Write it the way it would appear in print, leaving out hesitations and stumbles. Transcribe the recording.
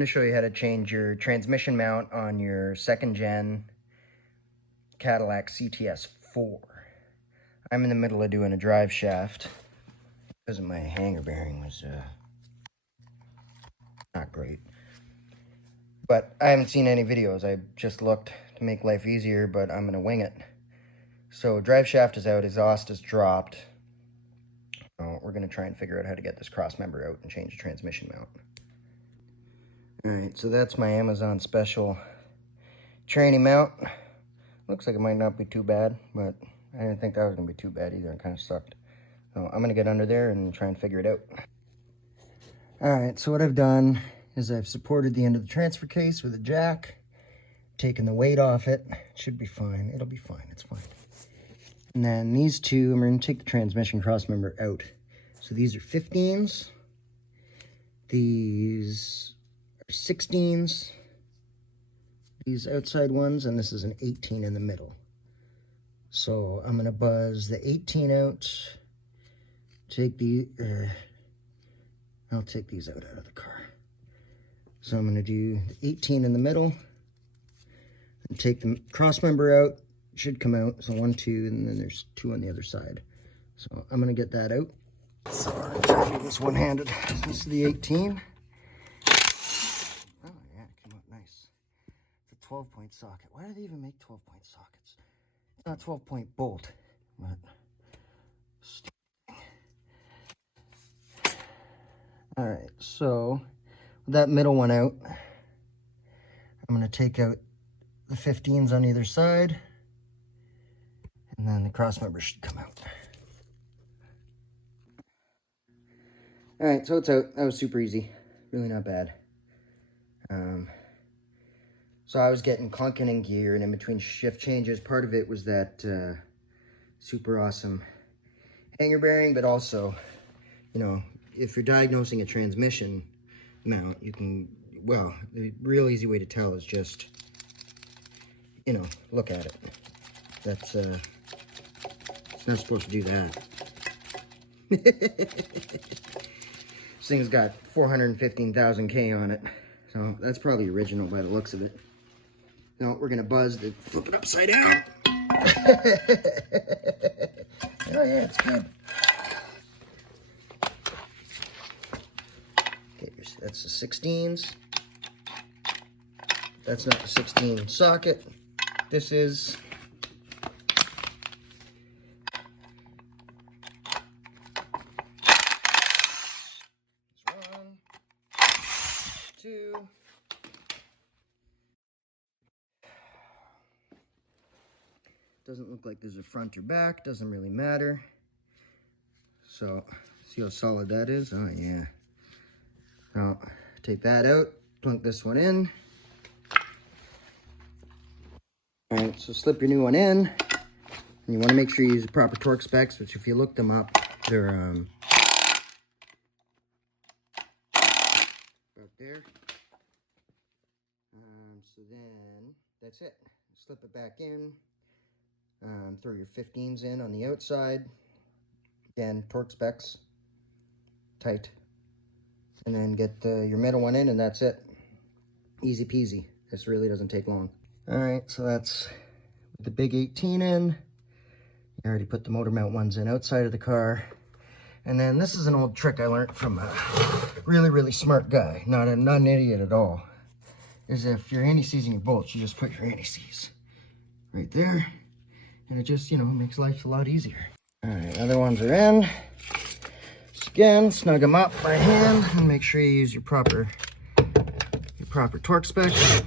going to show you how to change your transmission mount on your second gen Cadillac CTS 4. I'm in the middle of doing a drive shaft because my hanger bearing was not great. But I haven't seen any videos. I just looked to make life easier, but I'm going to wing it. So drive shaft is out, exhaust is dropped. So we're going to try and figure out how to get this cross member out and change the transmission mount. Alright, so that's my Amazon special tranny mount. Looks like it might not be too bad, but I didn't think that was going to be too bad either. It kind of sucked. So I'm going to get under there and try and figure it out. Alright, so what I've done is I've supported the end of the transfer case with a jack, taken the weight off it. It should be fine. It'll be fine. It's fine. And then these two, I'm going to take the transmission cross member out. So these are 15s. These are 16s. These outside ones, and this is an 18 in the middle. So I'm going to buzz the 18 out. Take the... I'll take these out of the car. So I'm going to do the 18 in the middle. And take the cross member out. It should come out. So 1, 2, and then there's 2 on the other side. So I'm going to get that out. So I'm going to try to do this one-handed. So this is the 18. Oh yeah, it came out nice. It's a 12-point socket. Why do they even make 12-point sockets? It's not a 12-point bolt, but... Alright, so with that middle one out, I'm going to take out the 15s on either side, and then the cross member should come out. Alright, so it's out. That was super easy. Really not bad. So I was getting clunking in gear, and in between shift changes, part of it was that super awesome hanger bearing, but also, you know, if you're diagnosing a transmission mount, you can, well, the real easy way to tell is just, you know, look at it. That's, it's not supposed to do that. This thing's got 415,000 K on it, so that's probably original by the looks of it. Now we're gonna buzz the, flip it upside down. Oh yeah, it's good. That's the 16s. That's not the 16 socket. This is. There's 1, 2. Doesn't look like there's a front or back. Doesn't really matter. So, see how solid that is? Oh, yeah. Now, take that out, plunk this one in. Alright, so slip your new one in. And you want to make sure you use the proper torque specs, which if you look them up, they're about there. So then, that's it. Slip it back in. Throw your 15s in on the outside. Again, torque specs. Tight. And then get your middle one in, and that's it. Easy peasy. This really doesn't take long. Alright, so that's the big 18 in. You already put the motor mount ones in outside of the car. And then this is an old trick I learned from a really, really smart guy. Not an idiot at all. Is if you're anti-seizing your bolts, you just put your anti-seize right there. And it just, you know, makes life a lot easier. Alright, other ones are in. Again, snug them up by hand and make sure you use your proper torque specs.